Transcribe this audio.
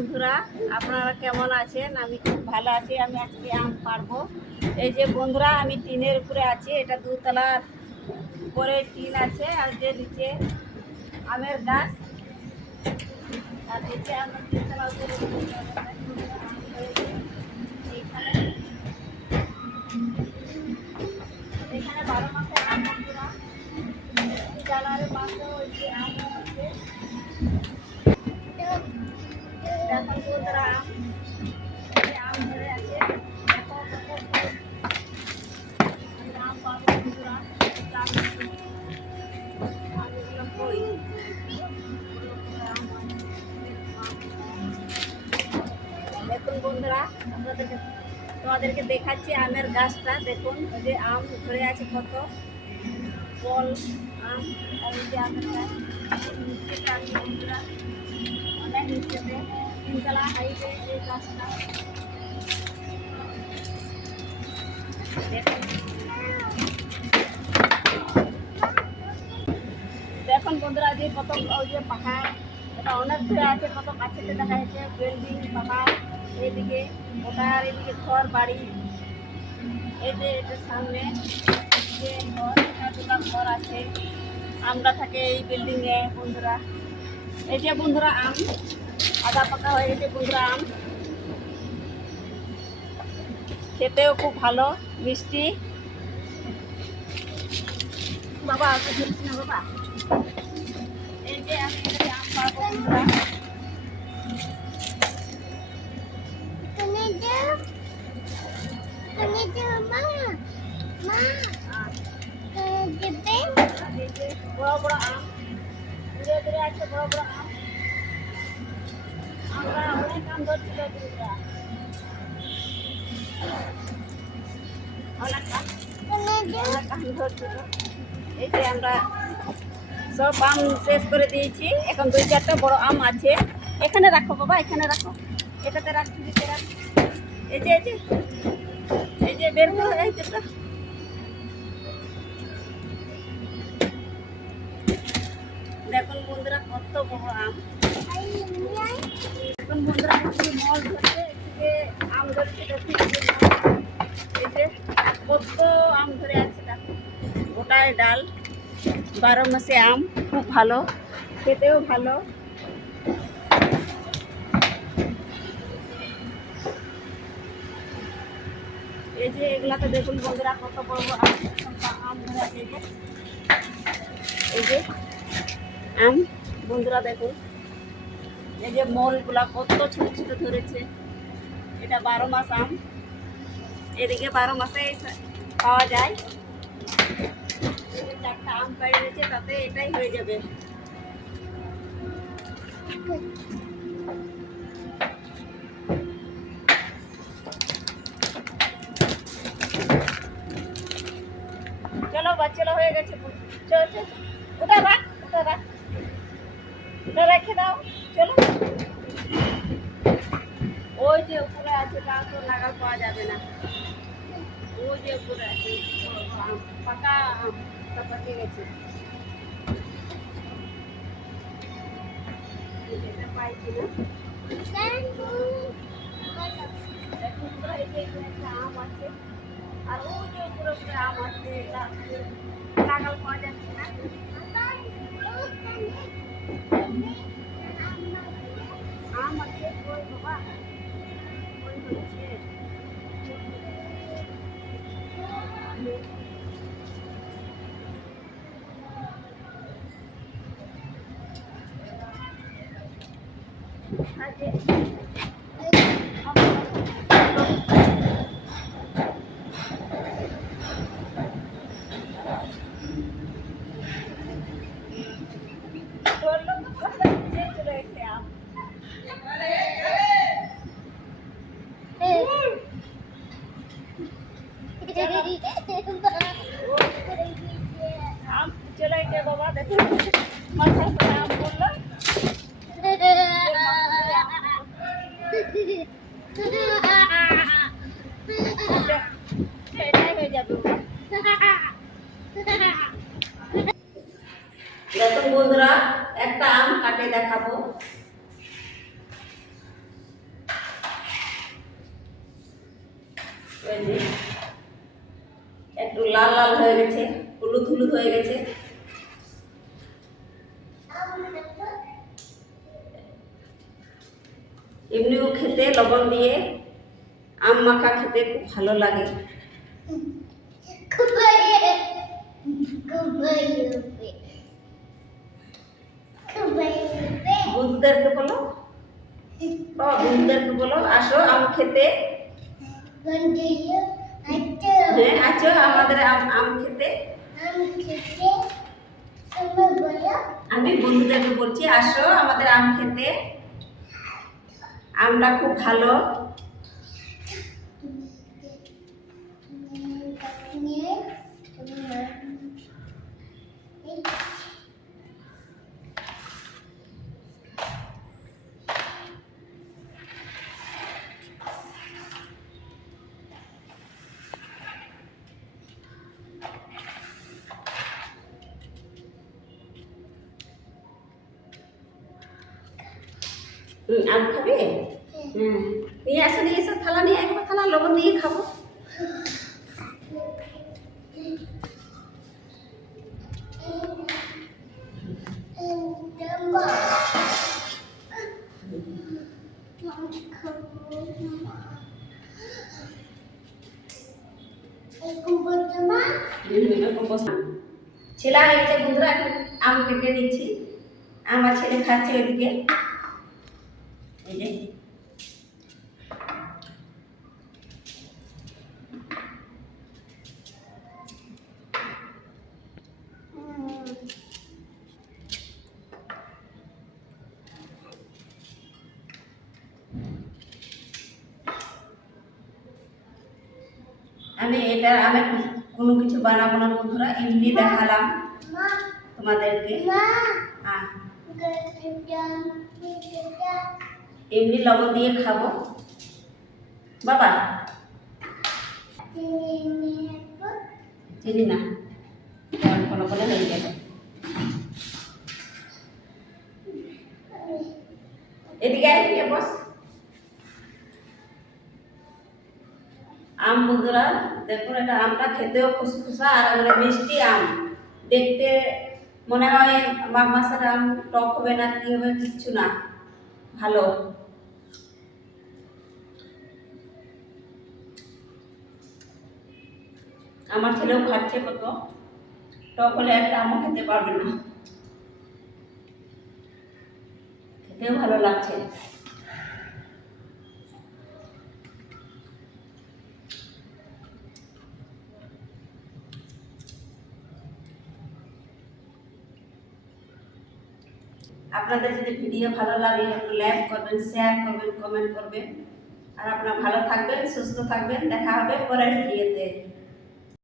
বন্ধুরা, আপনারা কেমন আছেন? আমি খুব ভালো আছি। আমি আজকে আম পারবো। এই যে বন্ধুরা, আমি টিনের উপরে আছি। এটা দুতলার উপরে টিন আছে, আর যে নিচে আমের গাছ, আর নিচে আমার তিনতলা উপরে এখানে 12 মাসে আম বন্ধুরা, জানুয়ারি মাসে ওই যে আম হচ্ছে। এখন বন্ধুরা আম ধরে আছে। দেখো আম পাবো বন্ধুরা। আমগুলো কই? দেখুন বন্ধুরা, তোমাদেরকে দেখাচ্ছি আমের গাছটা। দেখুন ওই যে আম ধরে আছে, কত ফল আম। আর এই যে আমের গাছ নিচেতে আছে বন্ধুরা, অনেক নিচেতে, তিনতলা হাইটে এই গাছটা। দেখুন দেখুন বন্ধুরা, যে কত ওই যে পাহাড়, এটা অনেক ধরে আছে, কত কাছেতে দেখা যাচ্ছে বিল্ডিং, পাহাড় এইদিকে, ওটার এদিকে ঘর বাড়ি। এই যে এটার সামনে যে ঘর, দুটা ঘর আছে। আমরা থাকে এই বিল্ডিংয়ে বন্ধুরা। এই যে বন্ধুরা আম আধা পাকা হয়ে গেছে বন্ধুরা। আম খেতেও খুব ভালো, মিষ্টি। বাবা ওকে ধরছি না বাবা। এই যে আমি এখানে আম পাবো বন্ধুরা। বড় বড় আম ধীরে ধীরে আছে, বড় বড় আম। আমরা অনেক আম ধরছিল বন্ধুরা, অনেক আম ধরছিল। এই যে আমরা সব আম শেষ করে দিয়েছি। এখন 2-4টা বড় আম আছে। এখানে রাখো বাবা, এখানে রাখো, এটাতে রাখছি, দিতে রাখ। এই যে এই যে বের করো এই যেটা। দেখুন বন্ধুরা কত বড় আম। এখন বন্ধুরা মল ধরছে, এদিকে আম ধরছে। দেখুন এই যে কত আম ধরে আছে, দেখো গোটায় ডাল। 12 মাসে আম, খুব ভালো, খেতেও ভালো। এই যে এগুলাতে দেখুন বন্ধুরা কত বড় বড় আম ধরে আছে। এই যে আম বন্ধুরা দেখুন, এই যে মলগুলা কত ছোট ছোট ধরেছে। এটা 12 মাস আম, এদিকে 12 মাসে পাওয়া যায়। 4টা আম পাই রয়েছে, তাতে এটাই হয়ে যাবে। চলো বাচ্চারা হয়ে গেছে। চলো চলো, ওটা রাখ, ওটা রাখ, ওটা রেখে দাও। চলো, ওই যে উপরে আছে, তা তো লাগাল পাওয়া যাবে না। ওই যে উপরে আছে পাকা আম, তা পাকে গেছে। এটা পাইছি না। দেখুন তো, এই যে এখানে একটা আম আছে, আর ওই যে উপরে উপরে আম আছে, লাগাল পাওয়া যাচ্ছে না। আম আছে কই বাবা, কই হচ্ছে? আম চলে গেছে বাবা, দেখুন মাথায় করে আম বললো। এটাই হয়ে যাবে। দেখুন বন্ধুরা, একটা আম কাটে দেখাবো। ওই যে একটু লাল লাল হয়ে গেছে, হলুদ হলুদ হয়ে গেছে। এমনিও খেতে লবণ দিয়ে আম মাখা খেতে খুব ভালো লাগে। বন্ধুদেরকে বলো, বন্ধুদেরকে বলো আসো আম খেতে। হ্যাঁ আছো আমাদের আম খেতে। আমি বন্ধুদেরকে বলছি আসো আমাদের আম খেতে, আমটা খুব ভালো। আম খাবে? নিয়ে আসো, নিয়ে এসো, থালা নিয়ে একবার থালা লবণ দিয়ে খাবো। ছেলা হয়ে গেছে বন্ধুরা, এখন আম কেটে নিচ্ছি। আমার ছেলে খাচ্ছে ওইদিকে। এই যে আমি কোনো কিছু বানাবো না বন্ধুরা, এমনি দেখালাম তোমাদেরকে। এমনি লবণ দিয়ে খাবো বাবা। চিনি না, কোনো কোনো হয়ে যাবে। এদিকে বস। আম বন্ধুরা দেখুন, এটা আমটা খেতেও খুসখুসা আর এগুলো মিষ্টি আম। দেখতে মনে হয় মাঘ মাসের আম টক হবে না কি হবে, কিচ্ছু না, ভালো। আমার ছেলেও খাচ্ছে, কত টক হলে একটা আমও খেতে পারবে না, খেতেও ভালো লাগছে। আপনাদের যদি ভিডিও ভালো লাগে একটু লাইক করবেন, শেয়ার করবেন, কমেন্ট করবেন। আর আপনারা ভালো থাকবেন, সুস্থ থাকবেন। দেখা হবে পরের ভিডিওতে।